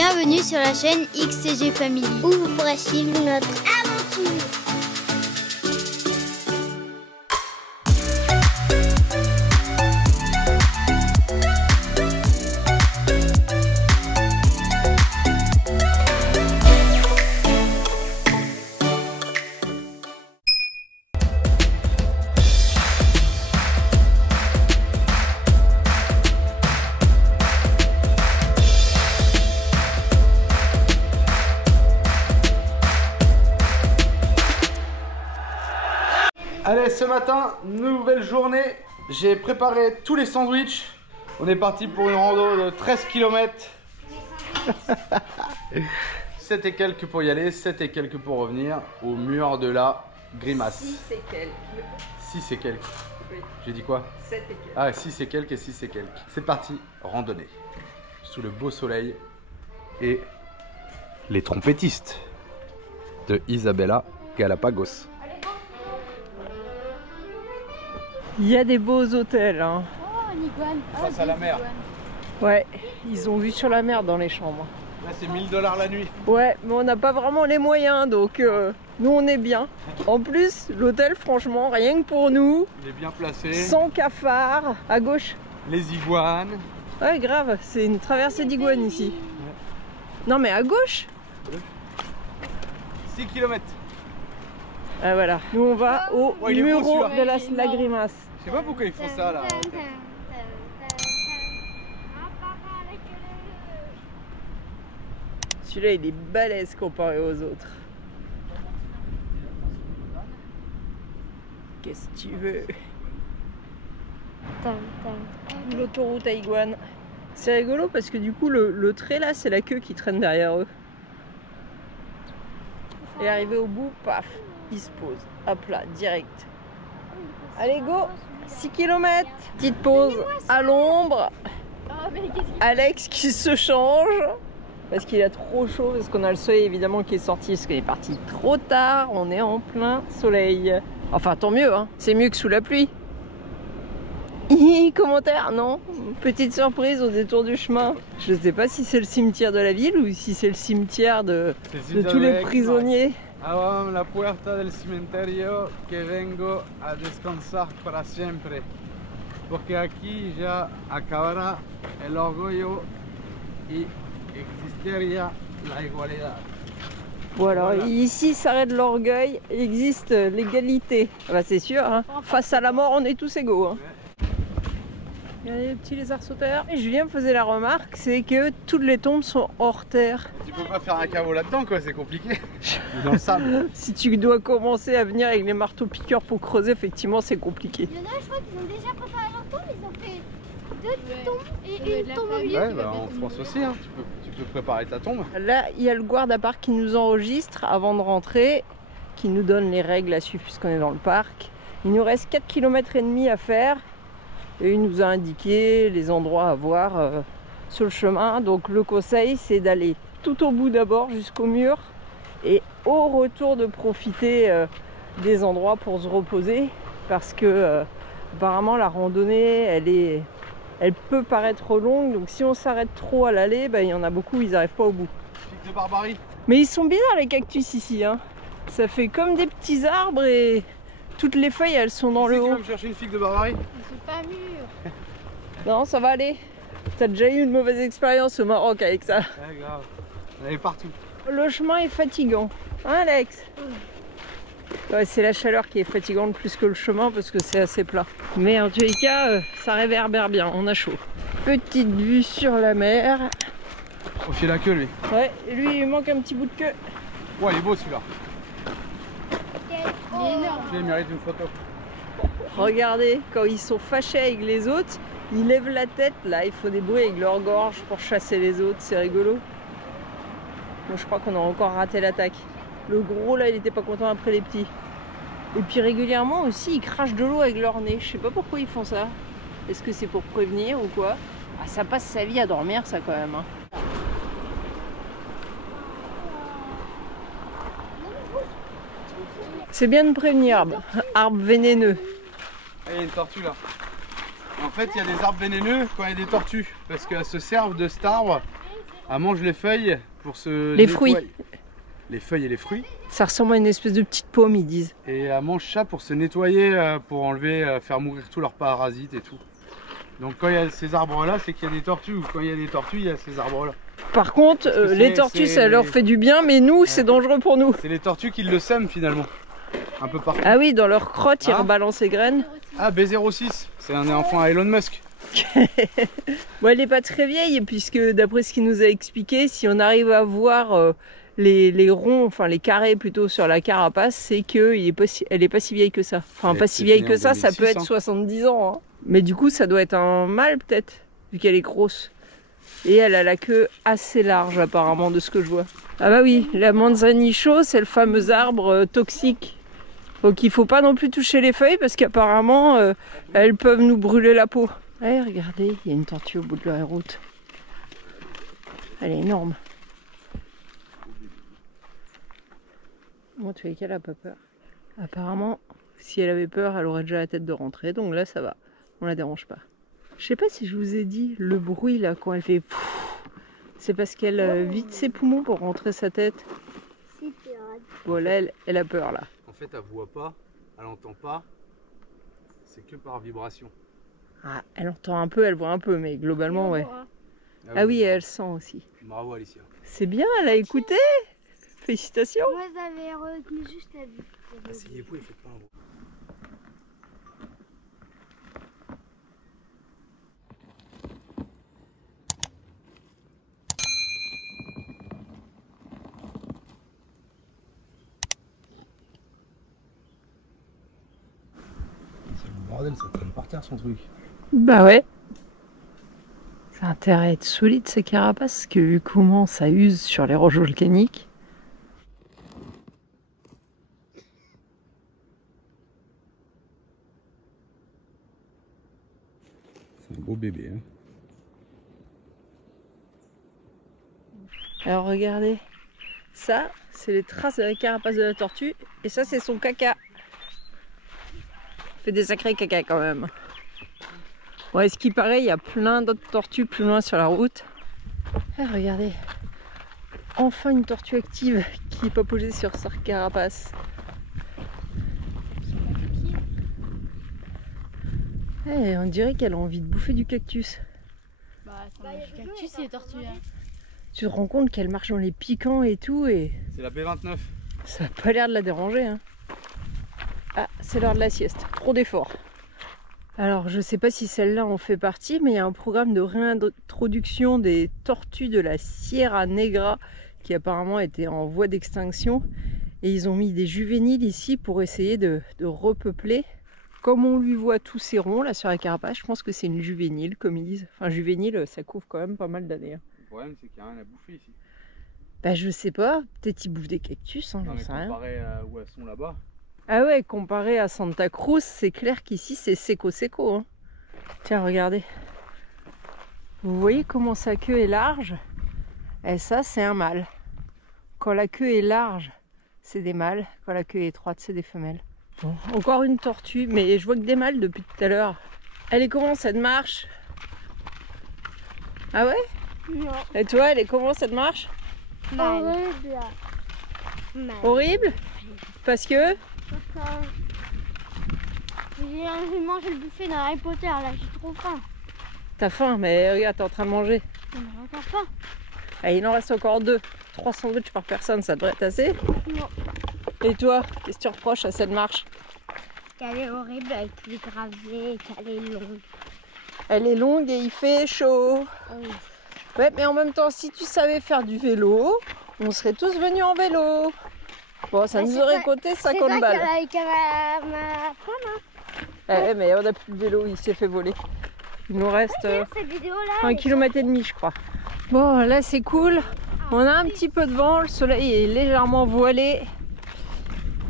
Bienvenue sur la chaîne XCG Family, où vous pourrez suivre notre aventure. Allez, ce matin, nouvelle journée. J'ai préparé tous les sandwichs. On est parti pour une rando de 13 km. 7 et quelques pour y aller, 7 et quelques pour revenir au mur de la grimace. 6 et quelques. 6 et quelques. Oui. J'ai dit quoi? 7 et quelques. Ah, 6 et quelques et 6 et quelques. C'est parti, randonnée. Sous le beau soleil et les trompettistes de Isabella Galapagos. Il y a des beaux hôtels. Hein. Oh, une iguane. Face à la mer. Ouais, ils ont vu sur la mer dans les chambres. Là, c'est 1000 $ la nuit. Ouais, mais on n'a pas vraiment les moyens, donc nous on est bien. En plus, l'hôtel, franchement, rien que pour nous, Il est bien placé. sans cafard, à gauche. Les iguanes. Ouais, grave, c'est une traversée d'iguane ici. Non, mais à gauche. 6 km. Ah voilà, nous on va au Ouais, il est beau, Muro celui-là. de la grimace. Je sais pas pourquoi ils font ça là. Celui-là, il est balèze comparé aux autres. Qu'est-ce que tu veux? L'autoroute à iguane. C'est rigolo parce que du coup, le trait là, c'est la queue qui traîne derrière eux. Et arrivé au bout, paf, il se pose. Hop là, direct. Allez, go! 6 km. Petite pause à l'ombre. Alex qui se change. Parce qu'il a trop chaud, parce qu'on a le soleil évidemment qui est sorti, parce qu'on est parti trop tard, on est en plein soleil. Enfin tant mieux, hein. C'est mieux que sous la pluie. Commentaire, non? Petite surprise au détour du chemin. Je sais pas si c'est le cimetière de la ville ou si c'est le cimetière de tous les prisonniers. Abram la puerta del cementerio que vengo a descansar para siempre. Porque aquí ya acabará el orgullo y existiría la igualdad. Voilà, ici s'arrête l'orgueil, existe l'égalité. Ah bah c'est sûr, hein. Face à la mort, on est tous égaux. Hein. Regardez le petit lézard sauteur. Et Julien me faisait la remarque, c'est que toutes les tombes sont hors terre. Tu peux pas faire un caveau là-dedans quoi, c'est compliqué. Dans le sable. Si tu dois commencer à venir avec les marteaux piqueurs pour creuser, effectivement c'est compliqué. Il y en a, je crois qu'ils ont déjà préparé leur tombe, ils ont fait 2 tombes et une tombe au milieu. Ouais, bah, en France aussi, hein. Tu peux préparer ta tombe. Là, il y a le guarde-à-parc qui nous enregistre avant de rentrer, qui nous donne les règles à suivre puisqu'on est dans le parc. Il nous reste 4,5 km à faire. Et il nous a indiqué les endroits à voir sur le chemin. Donc le conseil, c'est d'aller tout au bout d'abord jusqu'au mur et au retour de profiter des endroits pour se reposer parce que apparemment la randonnée, elle peut paraître longue. Donc si on s'arrête trop à l'aller, bah, il y en a beaucoup, ils n'arrivent pas au bout. Figue de barbarie. Mais ils sont bizarres les cactus ici. Hein. Ça fait comme des petits arbres et toutes les feuilles, elles sont dans le haut. Tu vas me chercher une figue de barbarie? C'est pas mûr. Non, ça va aller. T'as déjà eu une mauvaise expérience au Maroc avec ça. Ouais, grave. Elle est partout. Le chemin est fatigant. Hein, Alex? Ouais, c'est la chaleur qui est fatigante plus que le chemin parce que c'est assez plat. Mais en tous les cas, ça réverbère bien. On a chaud. Petite vue sur la mer. Au fil la queue lui. Ouais, et lui, il manque un petit bout de queue. Ouais, il est beau celui-là. Il est énorme. Il mérite une photo. Regardez, quand ils sont fâchés avec les autres, ils lèvent la tête. Là, ils font des bruits avec leur gorge pour chasser les autres. C'est rigolo. Moi, je crois qu'on a encore raté l'attaque. Le gros, là, il était pas content après les petits. Et puis régulièrement aussi, ils crachent de l'eau avec leur nez. Je sais pas pourquoi ils font ça. Est-ce que c'est pour prévenir ou quoi? Ah, ça passe sa vie à dormir, ça, quand même. Hein. C'est bien de prévenir, arbre vénéneux. Ah, il y a une tortue là. En fait, il y a des arbres vénéneux quand il y a des tortues. Parce qu'elles se servent de cet arbre Elle mange les feuilles pour se Les nettoyer. fruits. Les feuilles et les fruits. Ça ressemble à une espèce de petite pomme, ils disent. Et elle mange ça pour se nettoyer, pour enlever, faire mourir tous leurs parasites et tout. Donc quand il y a ces arbres là, c'est qu'il y a des tortues. Ou quand il y a des tortues, il y a ces arbres là. Par contre, que les tortues, c'est- ça leur fait du bien, mais nous, c'est dangereux pour nous. C'est les tortues qui le sèment finalement. Un peu partout. Ah oui, dans leur crotte, ils Ah. rebalancent les graines. Ah, B06, c'est un enfant à Elon Musk. Bon, elle n'est pas très vieille, puisque d'après ce qu'il nous a expliqué, si on arrive à voir les ronds, enfin les carrés plutôt sur la carapace, c'est qu'elle n'est pas si vieille que ça. Enfin, Elle pas est si vieille née que en ça, ça peut 2006, être hein. 70 ans. Hein. Mais du coup, ça doit être un mâle peut-être, vu qu'elle est grosse. Et elle a la queue assez large apparemment de ce que je vois. Ah bah oui, la manzanicho, c'est le fameux arbre toxique. Donc il faut pas non plus toucher les feuilles parce qu'apparemment elles peuvent nous brûler la peau. Allez, regardez, il y a une tortue au bout de la route. Elle est énorme. Moi, tu sais qu'elle a pas peur. Apparemment, si elle avait peur, elle aurait déjà la tête de rentrer. Donc là, ça va. On la dérange pas. Je sais pas si je vous ai dit, le bruit là, quand elle fait pfff, c'est parce qu'elle vide ses poumons pour rentrer sa tête. Bon, là, elle a peur là. En fait, elle voit pas, elle entend pas. C'est que par vibration. Ah, elle entend un peu, elle voit un peu, mais globalement, ouais. Ah oui, elle sent aussi. Bravo Alicia. C'est bien, elle a écouté. Félicitations. Moi, j'avais retenu juste la vue. Asseyez-vous et faites pas un bruit. C'est le bordel, ça traîne par terre son truc. Bah ouais. Ça a intérêt à être solide ces carapaces, parce que vu comment ça use sur les roches volcaniques. C'est un beau bébé, hein. Alors regardez, ça c'est les traces de la carapace de la tortue, et ça c'est son caca. Il fait des sacrés caca quand même. Bon, et ce qui paraît, il y a plein d'autres tortues plus loin sur la route. Ah, regardez, enfin une tortue active qui n'est pas posée sur sa carapace. Eh, on dirait qu'elle a envie de bouffer du cactus. Bah, ça mange du cactus et les tortues. Hein. Tu te rends compte qu'elle marche dans les piquants et tout, et C'est la B29. ça n'a pas l'air de la déranger. Hein. Ah, c'est l'heure de la sieste. Trop d'efforts. Alors, je sais pas si celle-là en fait partie, mais il y a un programme de réintroduction des tortues de la Sierra Negra qui apparemment était en voie d'extinction. Et ils ont mis des juvéniles ici pour essayer de repeupler. Comme on lui voit tous ces ronds là sur la carapace, je pense que c'est une juvénile, comme ils disent. Enfin, juvénile, ça couvre quand même pas mal d'années. Hein. Le problème, c'est qu'il n'y a rien à bouffer ici. Bah, je sais pas. Peut-être ils bouffent des cactus, hein, Non, j'en mais sais rien. comparé à où elles sont là-bas. Ah ouais, comparé à Santa Cruz, c'est clair qu'ici c'est seco. Hein. Tiens, regardez. Vous voyez comment sa queue est large? Et ça, c'est un mâle. Quand la queue est large, c'est des mâles. Quand la queue est étroite, c'est des femelles. Bon, encore une tortue, mais je vois que des mâles depuis tout à l'heure. Elle est comment cette marche? Ah ouais? Non. Et toi, elle est comment cette marche? Horrible. Mal. Horrible? Parce que? J'ai mangé le buffet dans Harry Potter, là, j'ai trop faim. T'as faim, mais regarde, t'es en train de manger. Non, mais j'ai encore faim. Ah, il en reste encore 2. 3 sandwichs par personne, ça devrait être assez. Non. Et toi, qu'est-ce que tu reproches à cette marche? Qu'elle est horrible avec les gravés, qu'elle est longue. Elle est longue et il fait chaud. Oui. Ouais, mais en même temps, si tu savais faire du vélo, on serait tous venus en vélo. Bon, ça Bah, nous c'est aurait ça- coûté C'est 50 ça balles. qu'elle a ma femme. Eh, mais on n'a plus de vélo, il s'est fait voler. Il nous reste Cette vidéo-là. 1,5 km, je crois. Bon, là c'est cool. On a un petit peu de vent, le soleil est légèrement voilé.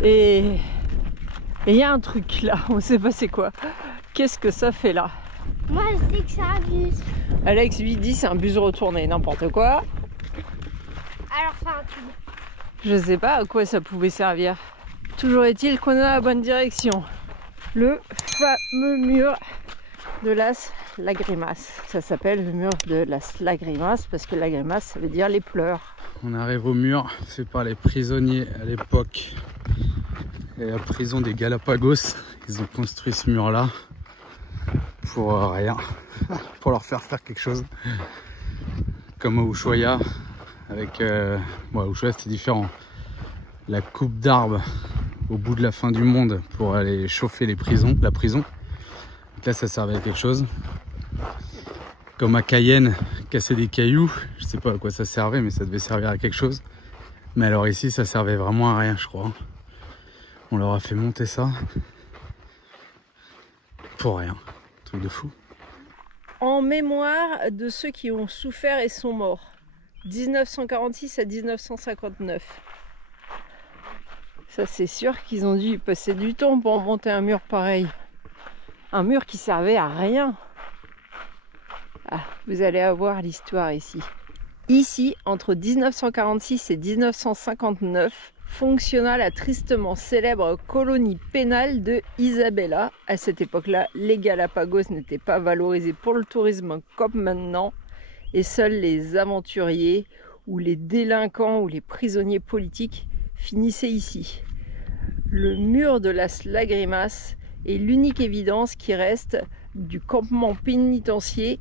Et il y a un truc là, on sait pas c'est quoi. Qu'est-ce que ça fait là? Moi, je dis que c'est un bus. Alex lui dit c'est un bus retourné, n'importe quoi. Alors, c'est un tube. Je sais pas à quoi ça pouvait servir. Toujours est-il qu'on a la bonne direction. Le fameux mur de Las Lagrimas. Ça s'appelle le mur de Las Lagrimas parce que Lagrimas, ça veut dire les pleurs. On arrive au mur fait par les prisonniers à l'époque. Et la prison des Galapagos, ils ont construit ce mur là pour rien, pour leur faire quelque chose. Comme à Ushuaia, avec bon, à Ushuaia c'était différent. La coupe d'arbres au bout de la fin du monde pour aller chauffer la prison. Donc là ça servait à quelque chose. Comme à Cayenne, casser des cailloux, je sais pas à quoi ça servait, mais ça devait servir à quelque chose. Mais alors ici ça servait vraiment à rien, je crois. On leur a fait monter ça pour rien, truc de fou. En mémoire de ceux qui ont souffert et sont morts, 1946 à 1959. Ça c'est sûr qu'ils ont dû passer du temps pour monter un mur pareil. Un mur qui servait à rien. Ah, vous allez avoir l'histoire ici. Ici, entre 1946 et 1959, fonctionna la tristement célèbre colonie pénale de Isabela. À cette époque-là, les Galapagos n'étaient pas valorisés pour le tourisme comme maintenant, et seuls les aventuriers ou les délinquants ou les prisonniers politiques finissaient ici. Le mur de Las Lagrimas est l'unique évidence qui reste du campement pénitentiaire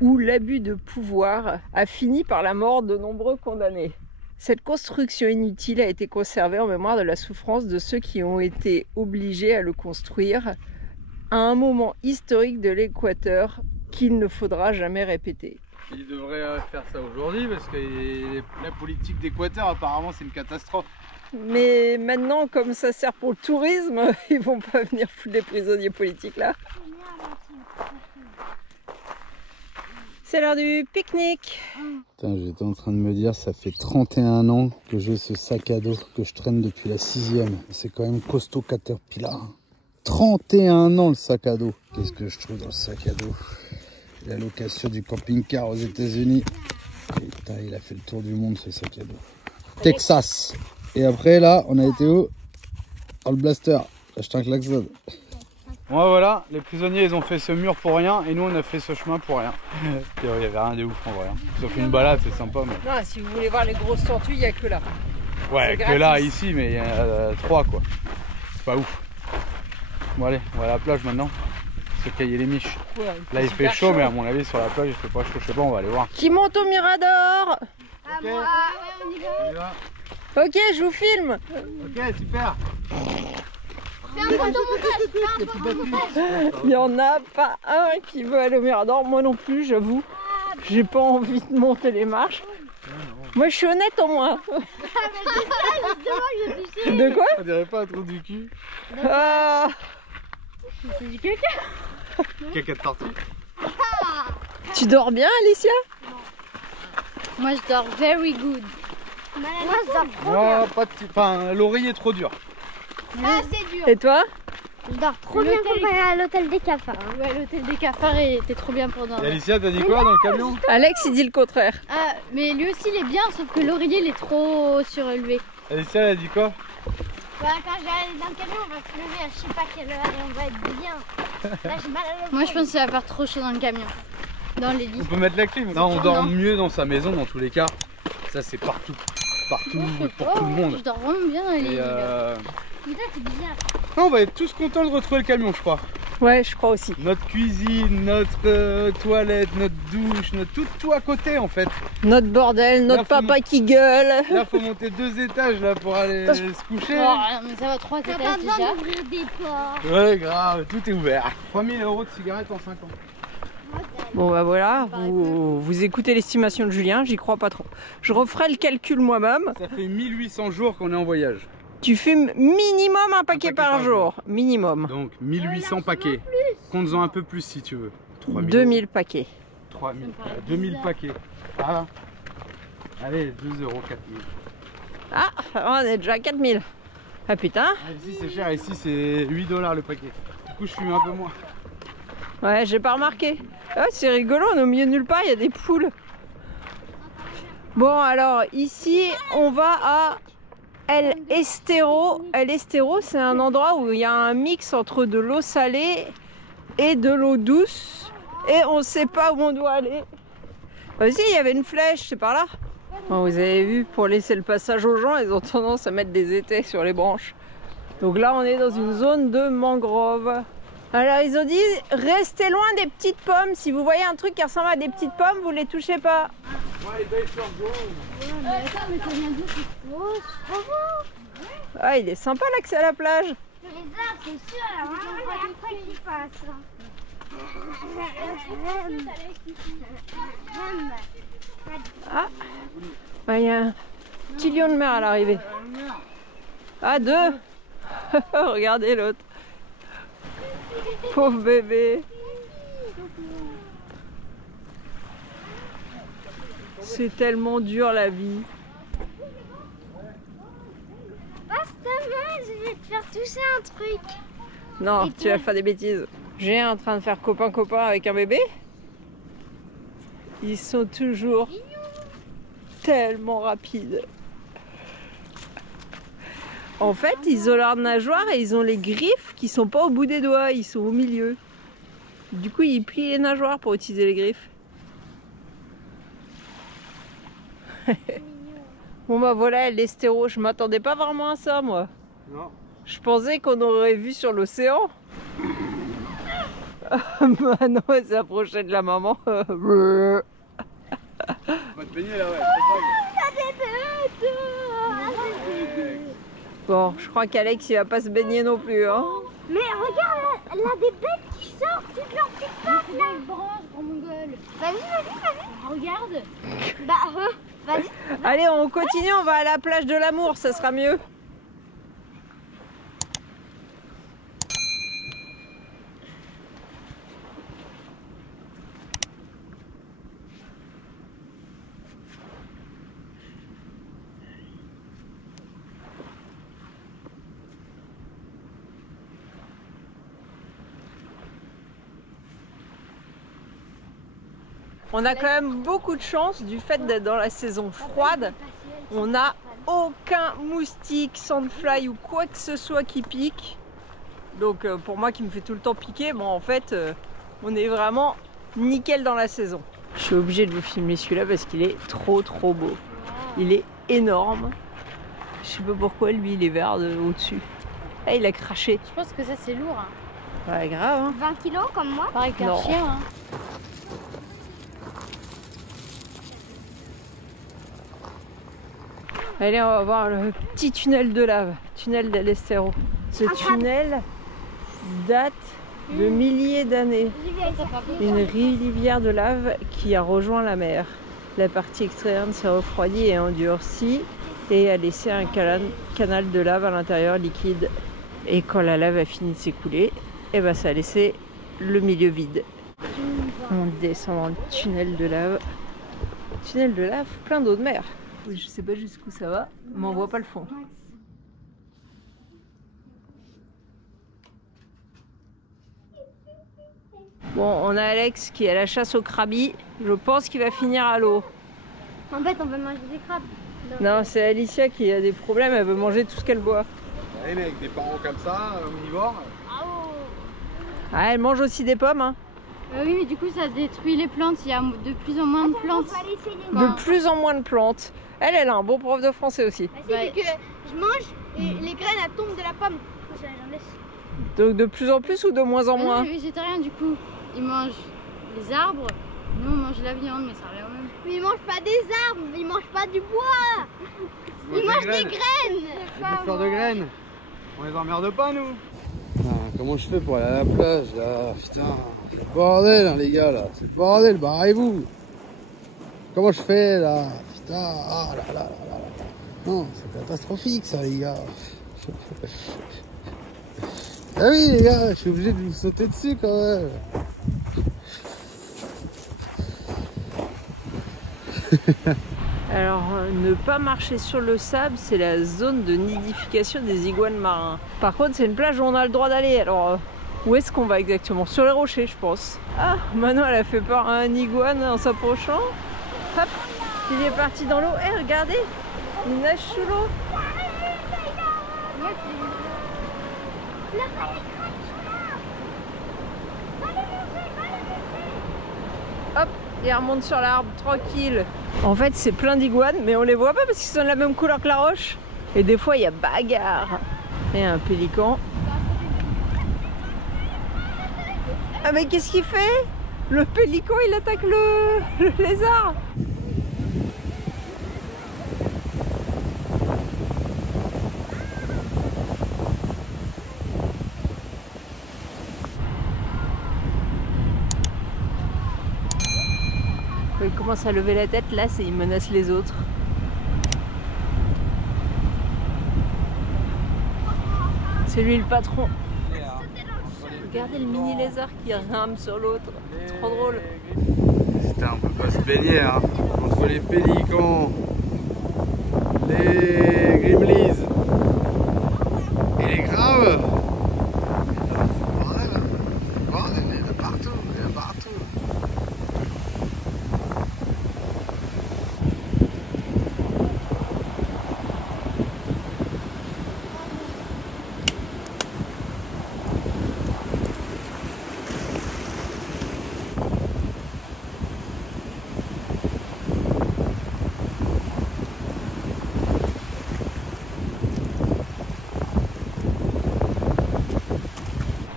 où l'abus de pouvoir a fini par la mort de nombreux condamnés. Cette construction inutile a été conservée en mémoire de la souffrance de ceux qui ont été obligés à le construire à un moment historique de l'Équateur qu'il ne faudra jamais répéter. Ils devraient faire ça aujourd'hui parce que la politique d'Équateur apparemment c'est une catastrophe. Mais maintenant, comme ça sert pour le tourisme, ils vont pas venir foutre des prisonniers politiques là. C'est l'heure du pique-nique. J'étais en train de me dire, ça fait 31 ans que j'ai ce sac à dos que je traîne depuis la 6e. C'est quand même costaud Caterpillar. 31 ans le sac à dos. Qu'est-ce que je trouve dans le sac à dos? La location du camping-car aux États-Unis. Putain, il a fait le tour du monde ce sac à dos. Texas. Et après là, on a été où? Dans le Blaster. Acheter un klaxon. Bon voilà, les prisonniers ils ont fait ce mur pour rien et nous on a fait ce chemin pour rien. Il n'y avait rien de ouf en vrai. Sauf une balade, c'est sympa mais... Non, si vous voulez voir les grosses tortues, il n'y a que là. Ouais, que là ici, mais il y en a 3 quoi. C'est pas ouf. Bon allez, on va à la plage maintenant. Se cailler les miches. Ouais, là il fait chaud, mais à mon avis sur la plage il fait pas chaud, je sais pas, on va aller voir. Qui monte au Mirador? À moi, on y va. Ok, je vous filme. Ok, super. Fais un photomontage. Il n'y en a pas un qui veut aller au Mirador. Moi non plus, j'avoue. J'ai pas envie de monter les marches. Moi je suis honnête au moins. De quoi? On dirait pas un trou du cul. Ah. C'est du caca. Caca de tortue. Tu dors bien, Alicia? Moi je dors very good. Moi, je dors trop Non, bien. pas de... Enfin, l'oreiller est trop dur. Ah, c'est dur. Et toi? Je dors trop bien comparé à l'hôtel des cafards. Ouais, l'hôtel des cafards était trop bien pour Et dormir. Alicia, t'as dit quoi dans le camion? Alex il dit le contraire. Ah, mais lui aussi il est bien, sauf que l'oreiller il est trop surélevé. Alicia, elle a dit quoi? Bah, quand je vais aller dans le camion, on va se lever à je sais pas quelle heure et on va être bien. Là, j'ai mal à l'oreille. Moi je pense qu'il va faire trop chaud dans le camion. Dans les lits. On peut mettre la clim. Non, on dort Non. mieux dans sa maison dans tous les cas. Ça c'est partout. Partout, pour tout le monde. Je dors vraiment bien dans les Et lits. Putain, c'est bizarre. on va être tous contents de retrouver le camion, je crois. Ouais, je crois aussi. Notre cuisine, notre toilette, notre douche, tout à côté en fait. Notre bordel, notre Là, faut papa qui gueule. Là, faut monter 2 étages là pour aller se coucher. Oh, mais ça va 3 T'as pas étages besoin déjà. d'ouvrir des portes. Ouais, grave, tout est ouvert. 3000 € de cigarettes en 5 ans. Bon bah voilà, vous écoutez l'estimation de Julien, j'y crois pas trop. Je referai le calcul moi-même. Ça fait 1800 jours qu'on est en voyage. Tu fumes minimum un paquet paquet par par jour. Minimum. Donc 1800 paquets. Compte-en un peu plus si tu veux. 3000 2000 paquets. 3000, 2000 paquets. Ah. Allez, 2 €, 4000. Ah, on est déjà à 4000. Ah putain. Ah, ici c'est cher, ici c'est 8 $ le paquet. Du coup je fume un peu moins. Ouais, j'ai pas remarqué. Ah, c'est rigolo, on est au milieu de nulle part, il y a des poules. Bon, alors ici, on va à El Estero. El Estero, c'est un endroit où il y a un mix entre de l'eau salée et de l'eau douce et on ne sait pas où on doit aller. Aussi, il y avait une flèche, c'est par là. Bon, vous avez vu, pour laisser le passage aux gens, ils ont tendance à mettre des étais sur les branches. Donc là, on est dans une zone de mangrove. Alors, ils ont dit, restez loin des petites pommes. Si vous voyez un truc qui ressemble à des petites pommes, vous les touchez pas. Ah, il est sympa l'accès à la plage. Les arbres, c'est sûr, là, vraiment, il y a qui passe. Ah, il y a un petit lion de mer à l'arrivée. Ah, 2. Regardez l'autre. Pauvre bébé. C'est tellement dur la vie. Passe ta main, je vais te faire toucher un truc. Non, Et tu vas faire des bêtises. J'ai en train de faire copain-copain avec un bébé. Ils sont toujours tellement rapides. En fait, ils ont leurs nageoires et ils ont les griffes qui sont pas au bout des doigts, ils sont au milieu. Du coup, ils plient les nageoires pour utiliser les griffes. Bon bah voilà, l'Estero, je m'attendais pas vraiment à ça moi. Non. Je pensais qu'on aurait vu sur l'océan. Bah non, elle s'est approchée de la maman. On va te baigner là, ouais. Bon, je crois qu'Alex il va pas se baigner non plus. Hein. Mais regarde, elle a des bêtes qui sortent toutes leurs petites pattes là. Branche, grand mongol. Vas-y. Regarde. Bah, vas-y. Allez, on continue, on va à la plage de l'amour, ça sera mieux. On a quand même beaucoup de chance du fait d'être dans la saison froide. On n'a aucun moustique, sandfly ou quoi que ce soit qui pique. Donc pour moi qui me fait tout le temps piquer, bon en fait on est vraiment nickel dans la saison. Je suis obligée de vous filmer celui-là parce qu'il est trop beau. Il est énorme. Je sais pas pourquoi lui il est vert au-dessus. Ah, il a craché. Je pense que ça c'est lourd. Hein. Ouais, grave. Hein. 20 kilos comme moi. Pareil qu'un Non. chien. Hein. Allez, on va voir le petit tunnel de lave, tunnel del Estero. Ce tunnel date de milliers d'années. Une rivière de lave qui a rejoint la mer. La partie externe s'est refroidie et endurcie et a laissé un canal de lave à l'intérieur liquide. Et quand la lave a fini de s'écouler, eh ben, ça a laissé le milieu vide. On descend dans le tunnel de lave. Tunnel de lave plein d'eau de mer. Oui, je sais pas jusqu'où ça va, mais on voit pas le fond. Bon, on a Alex qui est à la chasse au krabi. Je pense qu'il va finir à l'eau. En fait, on va manger des crabes. Non, c'est Alicia qui a des problèmes, elle veut manger tout ce qu'elle boit. Ouais, mais avec des parents comme ça, omnivores. Ah, elle mange aussi des pommes, hein. Oui, mais du coup ça détruit les plantes. Il y a de plus en moins de plantes. De plus en moins de plantes. Elle a un bon prof de français aussi. C'est que je mange et les graines elles tombent de la pomme. Donc de plus en plus ou de moins en Mais moins? non, les végétariens du coup, ils mangent les arbres. Nous on mange la viande, mais ça revient au même. Mais ils mangent pas des arbres, ils mangent pas du bois. Ils mangent des graines. Des bouffeurs de graines. On les emmerde pas, nous. Ah, comment je fais pour aller à la plage, là? Putain, c'est le bordel, hein, les gars, là. C'est le bordel, barrez-vous. Comment je fais, là? Putain, ah là là là là. Non, c'est catastrophique, ça, les gars. Ah oui, les gars, je suis obligé de vous sauter dessus, quand même. Alors, ne pas marcher sur le sable, c'est la zone de nidification des iguanes marins. Par contre, c'est une plage où on a le droit d'aller. Alors, où est-ce qu'on va exactement? Sur les rochers, je pense. Ah, Manon, elle a fait peur à un iguane en s'approchant. Hop, il est parti dans l'eau. Eh, regardez, il nage sous l'eau. ils remontent sur l'arbre, tranquille. En fait, c'est plein d'iguanes, mais on les voit pas parce qu'ils sont de la même couleur que la roche. Et des fois, il y a bagarre. Et un pélican. Ah mais qu'est-ce qu'il fait? Le pélican, il attaque le lézard. Quand il commence à lever la tête, là, il menace les autres. C'est lui le patron. Regardez le mini lézard qui rame sur l'autre. Trop drôle. Putain, on peut pas se baigner hein. Entre les pélicans, les grimleys et les crabes. C'est bordel, il y en a partout, il y en a partout.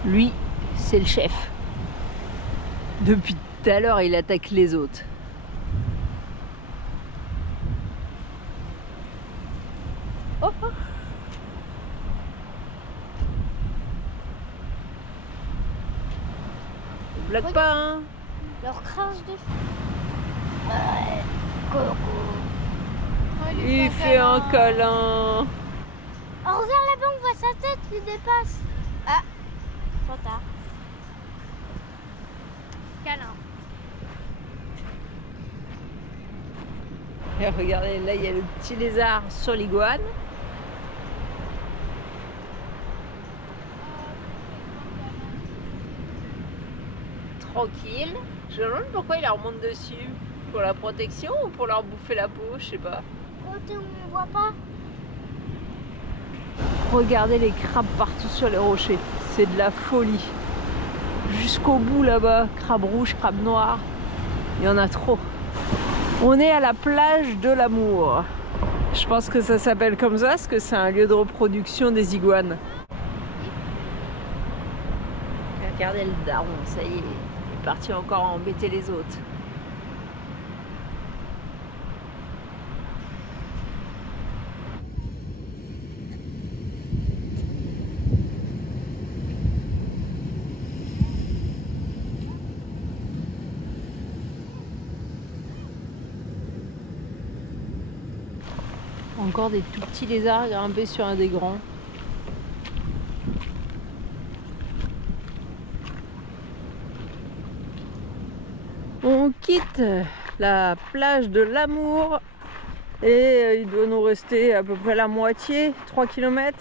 Lui, c'est le chef. Depuis tout à l'heure, il attaque les autres. Oh, oh. Blague pas, hein. Leur crache dessus. Il fait un câlin. Oh, regarde là-bas, on voit sa tête qui dépasse. Ah, trop tard. Câlin. Et regardez, là, il y a le petit lézard sur l'iguane. Tranquille. Je me demande pourquoi il leur remonte dessus. Pour la protection ou pour leur bouffer la peau, je sais pas. Côté où on voit pas. Regardez les crabes partout sur les rochers. C'est de la folie. Jusqu'au bout là-bas, crabes rouges, crabes noirs. Il y en a trop. On est à la plage de l'amour. Je pense que ça s'appelle comme ça parce que c'est un lieu de reproduction des iguanes. Regardez le daron, ça y est, il est parti encore embêter les autres. Encore des tout petits lézards grimpés sur un des grands. On quitte la plage de l'amour et il doit nous rester à peu près la moitié, 3 km.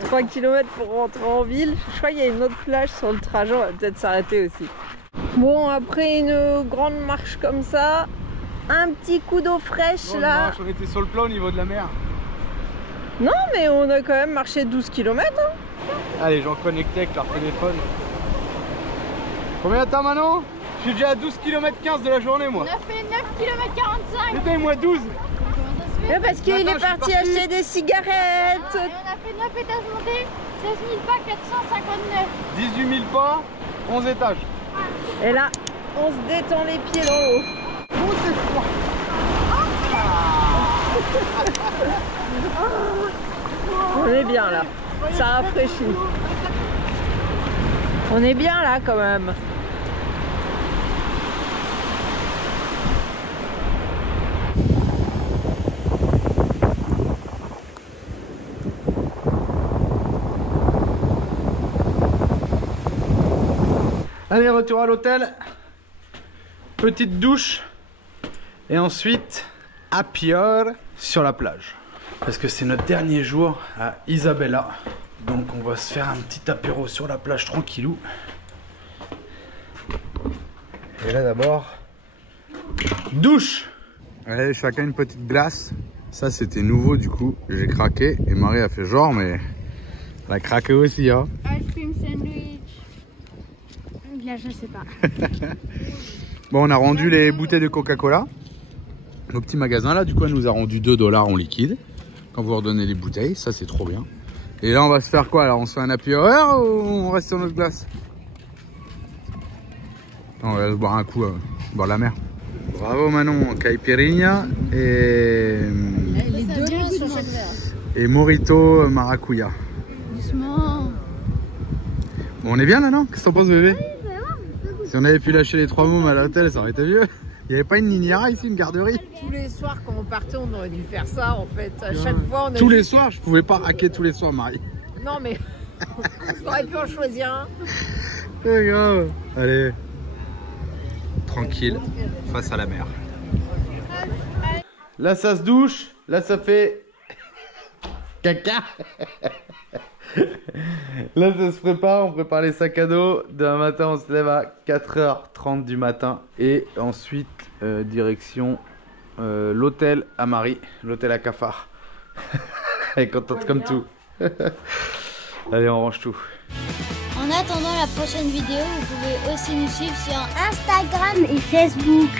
3 km pour rentrer en ville. Je crois qu'il y a une autre plage sur le trajet, on va peut-être s'arrêter aussi. Bon, après une grande marche comme ça, un petit coup d'eau fraîche là. On était sur le plat au niveau de la mer. Non, mais on a quand même marché 12 km. Hein. Ah, les gens connectés avec leur téléphone. Combien t'as Manon? Je suis déjà à 12 km 15 de la journée moi. On a fait 9 km 45. Putain, moi 12. Comment ça se fait? Ouais, parce qu'il est parti acheter des cigarettes. Et on a fait 9 étages montés, 16 000 pas, 459. 18 000 pas, 11 étages. Et là, on se détend les pieds dans l'eau. Oh, c'est froid. On est bien là. Ça rafraîchit. On est bien là quand même. Allez, retour à l'hôtel. Petite douche. Et ensuite, à Pior sur la plage. Parce que c'est notre dernier jour à Isabela. Donc on va se faire un petit apéro sur la plage tranquillou. Et là d'abord, douche. Allez, chacun une petite glace. Ça c'était nouveau du coup, j'ai craqué. Et Marie a fait genre, mais elle a craqué aussi hein. Ice cream sandwich. Là, je sais pas. Bon, on a rendu les bouteilles de Coca-Cola au petit magasin là. Du coup, elle nous a rendu 2 $ en liquide quand vous redonnez les bouteilles. Ça, c'est trop bien. Et là, on va se faire quoi? Alors, on se fait un happy hour ou on reste sur notre glace? On va se boire un coup, boire la mer. Bravo Manon, caipirinha et Les deux sont chaque verre. et Morito Maracuya. Doucement. Bon, on est bien là, non? Qu'est-ce que t'en penses, bébé? Si on avait pu lâcher les 3 mômes à l'hôtel, ça aurait été mieux. Il n'y avait pas une linière ici, une garderie? Tous les soirs quand on partait, on aurait dû faire ça en fait. À chaque fois, on a Tous les soirs, je pouvais pas raquer tous les soirs, Marie. Non mais on aurait pu en choisir un. C'est grave. Allez, tranquille, face à la mer. Là, ça se douche. Là, ça fait caca. Là, ça se prépare. On prépare les sacs à dos. Demain matin, on se lève à 4h30 du matin. Et ensuite, direction l'hôtel à Marie. L'hôtel à cafard. Elle est contente comme tout. Allez, on range tout. En attendant la prochaine vidéo, vous pouvez aussi nous suivre sur Instagram et Facebook.